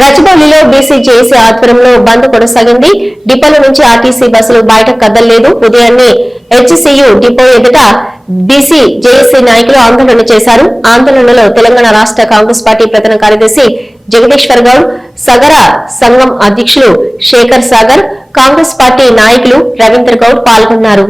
గచ్చిబౌలిలో BC JAC ఆధ్వర్యంలో బంద్ కొనసాగింది. డిపోల నుంచి ఆర్టీసీ బస్సులు బయటకు కదలలేదు. ఉదయాన్నే హెచ్సీయూ డిపో ఎదుట బీసీ జేఏసీ నాయకులు ఆందోళన చేశారు. ఆందోళనలో తెలంగాణ రాష్ట్ర కాంగ్రెస్ పార్టీ ప్రధాన కార్యదర్శి జగదీశ్వర్ గౌడ్, సగర సంఘం అధ్యక్షులు శేఖర్ సాగర్, కాంగ్రెస్ పార్టీ నాయకులు రవీంద్ర గౌడ్ పాల్గొన్నారు.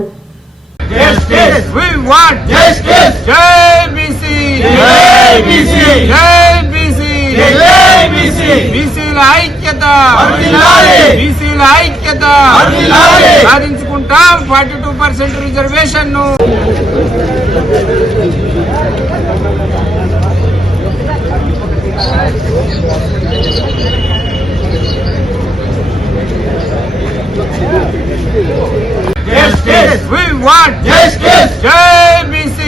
సాధించుకుంటాం 42% రిజర్వేషన్ ను. We want justice. Jai BC.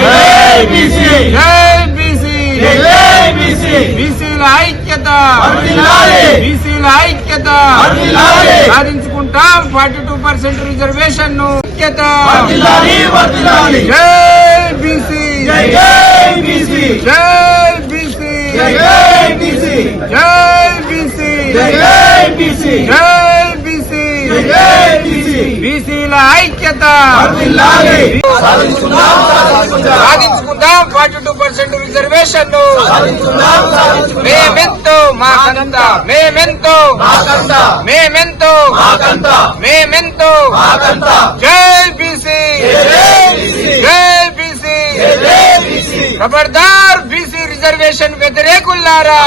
Jai BC. Jai BC. Jai BC. BC la ఐక్యత. BC la ఐక్యత. సాధించుకుంటాం 42% రిజర్వేషన్ ను. ఐక్యత. జై BC. జై BC. జై BC. జై BC. జై BC. జై BC. జై BC. జై BC. బీసీల ఐక్యత సాధించుకుందాం 42% రిజర్వేషన్ ను. మేమెంతో మాకంత, మేమెంతో మేమెంతో మేమెంతో. జై బీసీ. జై బీసీ. ఖబర్దార్ బీసీ రిజర్వేషన్ వ్యతిరేకులారా.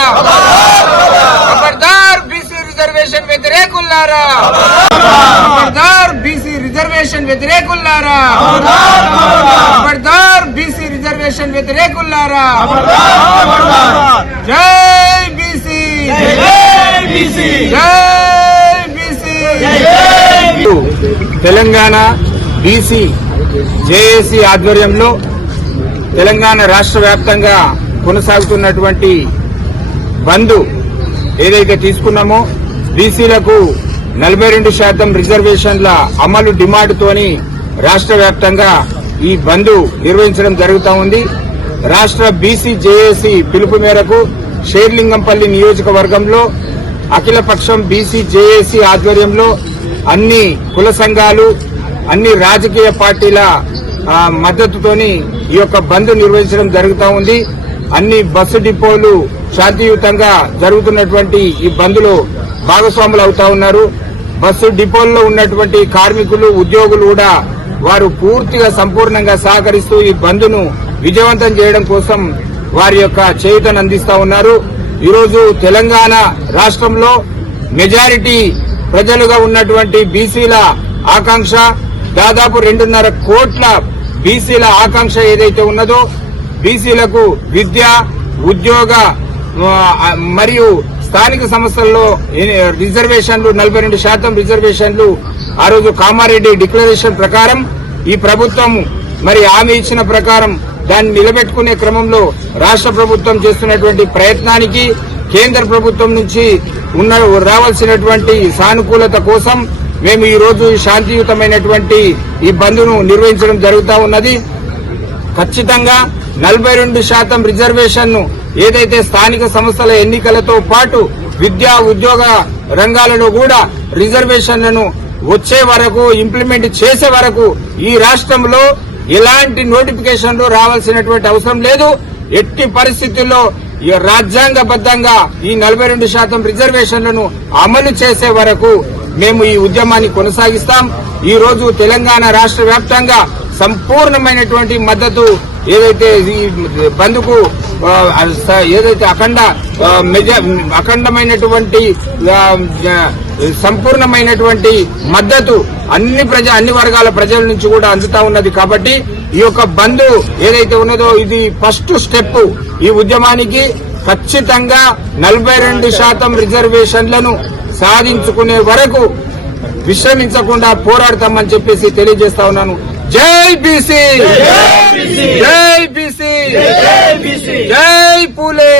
ఖబర్దార్ బీసీ రిజర్వేషన్ వ్యతిరేకులారా. ఖబర్దార్ బీసీ రిజర్వేషన్ వ్యతిరేకులారా. ఖబర్దార్ బీసీ రిజర్వేషన్ వ్యతిరేకులారా. జై బీసీ. జై బీసీ. జై బీసీ. తెలంగాణ బీసీ జేఏసీ ఆధ్వర్యంలో తెలంగాణ రాష్ట్ర వ్యాప్తంగా కొనసాగుతున్నటువంటి బంద్ ఏదైతే తీసుకున్నామో బీసీలకు 42% రిజర్వేషన్ల అమలు డిమాండ్తోని రాష్ట్ర వ్యాప్తంగా ఈ బంద్ నిర్వహించడం జరుగుతూ ఉంది. రాష్ట్ర బీసీ జేఏసీ పిలుపు మేరకు షేర్లింగంపల్లి నియోజకవర్గంలో అఖిలపక్షం బీసీ జేఏసీ ఆధ్వర్యంలో అన్ని కుల సంఘాలు, అన్ని రాజకీయ పార్టీల మద్దతుతోని ఈ యొక్క బంద్ నిర్వహించడం జరుగుతూ ఉంది. అన్ని బస్సు డిపోలు శాంతియుతంగా జరుగుతున్నటువంటి ఈ బంద్లో భాగస్వాములు అవుతా ఉన్నారు. బస్సు డిపోల్లో ఉన్నటువంటి కార్మికులు, ఉద్యోగులు కూడా వారు పూర్తిగా సంపూర్ణంగా సహకరిస్తూ ఈ బంద్ను విజయవంతం చేయడం కోసం వారి యొక్క చేయూతను అందిస్తా ఉన్నారు. ఈరోజు తెలంగాణ రాష్ట్రంలో మెజారిటీ ప్రజలుగా ఉన్నటువంటి బీసీల ఆకాంక్ష దాదాపు 2.5 కోట్ల బీసీల ఆకాంక్ష ఏదైతే ఉన్నదో బీసీలకు విద్య, ఉద్యోగ మరియు స్థానిక సంస్థల్లో రిజర్వేషన్లు 42% రిజర్వేషన్లు ఆ రోజు కామారెడ్డి డిక్లరేషన్ ప్రకారం ఈ ప్రభుత్వం మరి హామీ ఇచ్చిన ప్రకారం దాన్ని నిలబెట్టుకునే క్రమంలో రాష్ట్ర ప్రభుత్వం చేస్తున్నటువంటి ప్రయత్నానికి కేంద్ర ప్రభుత్వం నుంచి రావాల్సినటువంటి సానుకూలత కోసం మేము ఈ రోజు శాంతియుతమైనటువంటి ఈ బంద్ను నిర్వహించడం జరుగుతూ ఉన్నది. ఖచ్చితంగా 42% రిజర్వేషన్ ఏదైతే స్థానిక సంస్థల ఎన్నికలతో పాటు విద్యా, ఉద్యోగ రంగాలలో కూడా రిజర్వేషన్లను వచ్చే వరకు, ఇంప్లిమెంట్ చేసే వరకు ఈ రాష్ట్రంలో ఎలాంటి నోటిఫికేషన్లు రావాల్సినటువంటి అవసరం లేదు. ఎట్టి పరిస్థితుల్లో రాజ్యాంగబద్దంగా ఈ 42% రిజర్వేషన్లను అమలు చేసే వరకు మేము ఈ ఉద్యమాన్ని కొనసాగిస్తాం. ఈ రోజు తెలంగాణ రాష్ట్ర వ్యాప్తంగా సంపూర్ణమైనటువంటి మద్దతు ఏదైతే ఈ బంద్కు ఏదైతే అఖండమైనటువంటి సంపూర్ణమైనటువంటి మద్దతు అన్ని వర్గాల ప్రజల నుంచి కూడా అందుతా ఉన్నది. కాబట్టి ఈ యొక్క బంద్ ఏదైతే ఉన్నదో ఇది ఫస్ట్ స్టెప్. ఈ ఉద్యమానికి ఖచ్చితంగా 42% రిజర్వేషన్లను సాధించుకునే వరకు విశ్రమించకుండా పోరాడతామని చెప్పేసి తెలియజేస్తా ఉన్నాను. జై బీసీ. జై బీసీ. జై పూలే.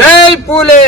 జై పూలే.